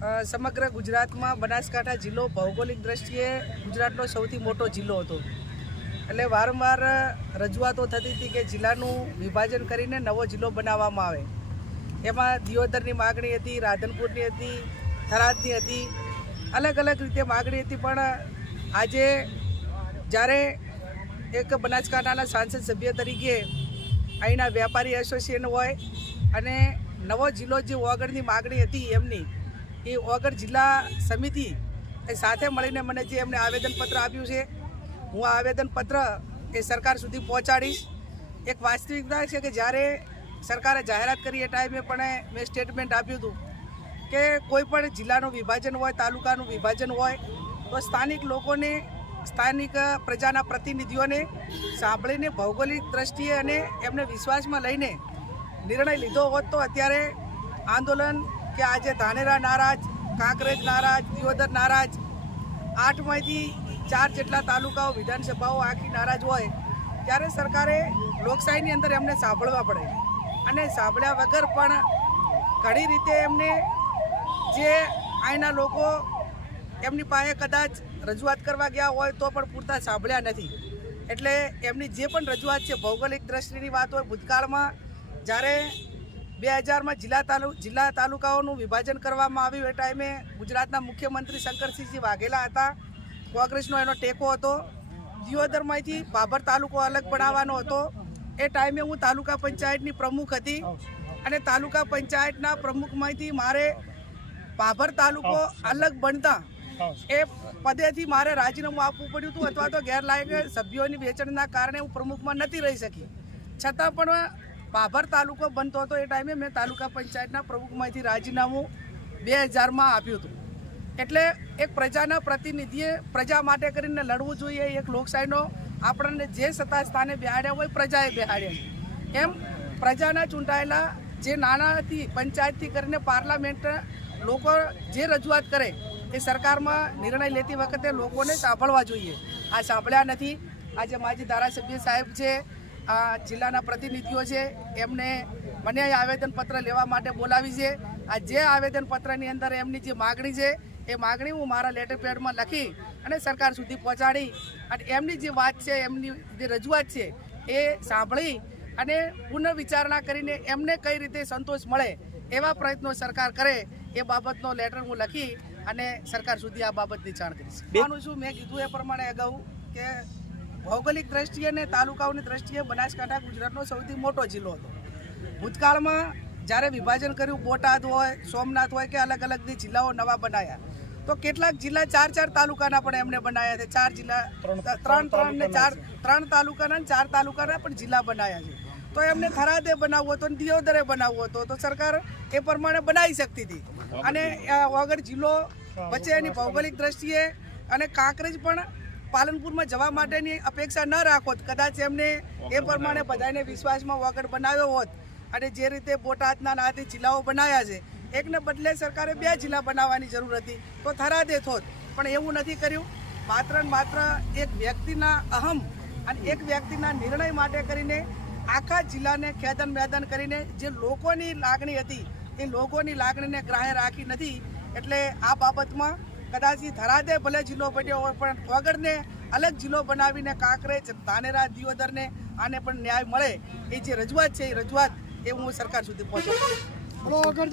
સમગ્ર ગુજરાતમાં બનાસકાંઠા જિલ્લો ભૌગોલિક દ્રષ્ટિએ ગુજરાતનો સૌથી મોટો જિલ્લો હતો। એટલે વારંવાર રજૂઆતો થતી હતી કે જિલ્લાનું વિભાજન કરીને નવો જિલ્લો બનાવવામાં આવે। એમાં દિયોદરની માગણી હતી, રાધનપુરની હતી, થરાદની હતી, અલગ અલગ રીતે માગણી હતી। પણ આજે જ્યારે એક બનાસકાંઠાના સાંસદ સભ્ય તરીકે અહીંના વેપારી એસોસિએશન હોય અને નવો જિલ્લો જે ઓગળની માગણી હતી એમની એ ઓગળ જિલ્લા સમિતિ એ સાથે મળીને મને જે એમને આવેદનપત્ર આપ્યું છે, હું આ આવેદનપત્ર એ સરકાર સુધી પહોંચાડીશ। એક વાસ્તવિકતા છે કે જ્યારે સરકારે જાહેરાત કરી એ ટાઈમે પણ મેં સ્ટેટમેન્ટ આપ્યું હતું કે કોઈ પણ જિલ્લાનું વિભાજન હોય, તાલુકાનું વિભાજન હોય તો સ્થાનિક લોકોને, સ્થાનિક પ્રજાના પ્રતિનિધિઓને સાંભળીને ભૌગોલિક દ્રષ્ટિએ અને એમને વિશ્વાસમાં લઈને નિર્ણય લીધો હોત તો અત્યારે આંદોલન કે આજે ધાનેરા નારાજ, કાંકરેજ નારાજ, દિયોદર નારાજ, 8માંથી 4 જેટલા તાલુકાઓ, વિધાનસભાઓ આખી નારાજ હોય ત્યારે સરકારે લોકશાહીની અંદર એમને સાંભળવા પડે અને સાંભળ્યા વગર પણ ઘણી રીતે એમને જે અહીંના લોકો એમની પાસે કદાચ રજૂઆત કરવા ગયા હોય તો પણ પૂરતા સાંભળ્યા નથી। એટલે એમની જે પણ રજૂઆત છે ભૌગોલિક દ્રષ્ટિની વાત હોય, ભૂતકાળમાં જ્યારે 2000માં જિલ્લા તાલુકાઓનું વિભાજન કરવામાં આવ્યું એ ટાઈમે ગુજરાતના મુખ્યમંત્રી શંકરસિંહજી વાઘેલા હતા, કોંગ્રેસનો એનો ટેકો હતો। દિયોદરમાંથી બાબર તાલુકો અલગ બનાવવાનો હતો। એ ટાઈમે હું તાલુકા પંચાયતની પ્રમુખ હતી અને તાલુકા પંચાયતના પ્રમુખમાંથી મારે બાબર તાલુકો અલગ બનતા એ પદેથી મારે રાજીનામું આપવું પડ્યું હતું અથવા તો ગેરલાયક સભ્યોની વેચણના કારણે હું પ્રમુખમાં નથી રહી શકી। છતાં પણ બાબર તાલુકો બનતો હતો એ ટાઈમે મેં તાલુકા પંચાયતના પ્રમુખમાંથી રાજીનામું 2000માં આપ્યું હતું। એટલે એક પ્રજાના પ્રતિનિધિએ પ્રજા માટે કરીને લડવું જોઈએ। એક લોકશાહીનો આપણને જે સત્તા સ્થાને બેહાડ્યા હોય પ્રજાએ બેહાડ્યા છે। એમ પ્રજાના ચૂંટાયેલા જે નાનાથી પંચાયતથી કરીને પાર્લામેન્ટ લોકો જે રજૂઆત કરે એ સરકારમાં નિર્ણય લેતી વખતે લોકોને સાંભળવા જોઈએ। આ સાંભળ્યા નથી। આજે માજી ધારાસભ્ય સાહેબ છે, આ જિલ્લાના પ્રતિનિધિઓ છે, એમને મને આવેદનપત્ર લેવા માટે બોલાવી છે। આ જે આવેદનપત્રની અંદર એમની જે માગણી છે એ માગણી હું મારા લેટર પેડમાં લખી અને સરકાર સુધી પહોંચાડી અને એમની જે વાત છે, એમની જે રજૂઆત છે એ સાંભળી અને પુનર્વિચારણા કરીને એમને કઈ રીતે સંતોષ મળે એવા પ્રયત્નો સરકાર કરે એ બાબતનો લેટર હું લખી અને સરકાર સુધી આ બાબતની જાણ કરીશ। માનું છું મેં કીધું એ પ્રમાણે અગાઉ કે ભૌગોલિક દ્રષ્ટિએ અને તાલુકાઓની દ્રષ્ટિએ બનાસકાંઠા ગુજરાતનો સૌથી મોટો જિલ્લો હતો। ભૂતકાળમાં જ્યારે વિભાજન કર્યું, બોટાદ હોય, સોમનાથ હોય કે અલગ અલગ જિલ્લાઓ નવા બનાવ્યા તો કેટલાક જિલ્લા 4 તાલુકાના પણ એમને બનાવ્યા છે। 4 જિલ્લા, 3 તાલુકાના 4 તાલુકાના પણ જિલ્લા બનાવ્યા છે। તો એમને થરાદે બનાવવો હતો, દિયોદરે બનાવવો હતો તો સરકાર એ પ્રમાણે બનાવી શકતી હતી અને ઓગળ જિલ્લો વચ્ચે એની ભૌગોલિક દ્રષ્ટિએ અને કાંકરેજ પણ પાલનપુરમાં જવા માટેની અપેક્ષા ન રાખોત, કદાચ એમને એ પ્રમાણે બધાને વિશ્વાસમાં ઓગળ બનાવ્યો હોત અને જે રીતે બોટાદના આદિ જિલ્લાઓ બનાવ્યા છે એકને બદલે સરકારે 2 જિલ્લા બનાવવાની જરૂર હતી તો થરાદે થોત, પણ એવું નથી કર્યું। માત્ર ને માત્ર એક વ્યક્તિના અહમ અને એક વ્યક્તિના નિર્ણય માટે કરીને આખા જિલ્લાને ખેદન મેદન કરીને જે લોકોની લાગણી હતી એ લોકોની લાગણીને ગ્રાહ્ય રાખી નથી। એટલે આ બાબતમાં કદાચ થરાદે ભલે જિલ્લો બન્યો હોય પણ ઓગળને અલગ જિલ્લો બનાવીને કાંકરેજ, ધાનેરા, દિયોદરને આને પણ ન્યાય મળે એ જે રજૂઆત છે એ રજૂઆત એ હું સરકાર સુધી પહોંચાડું।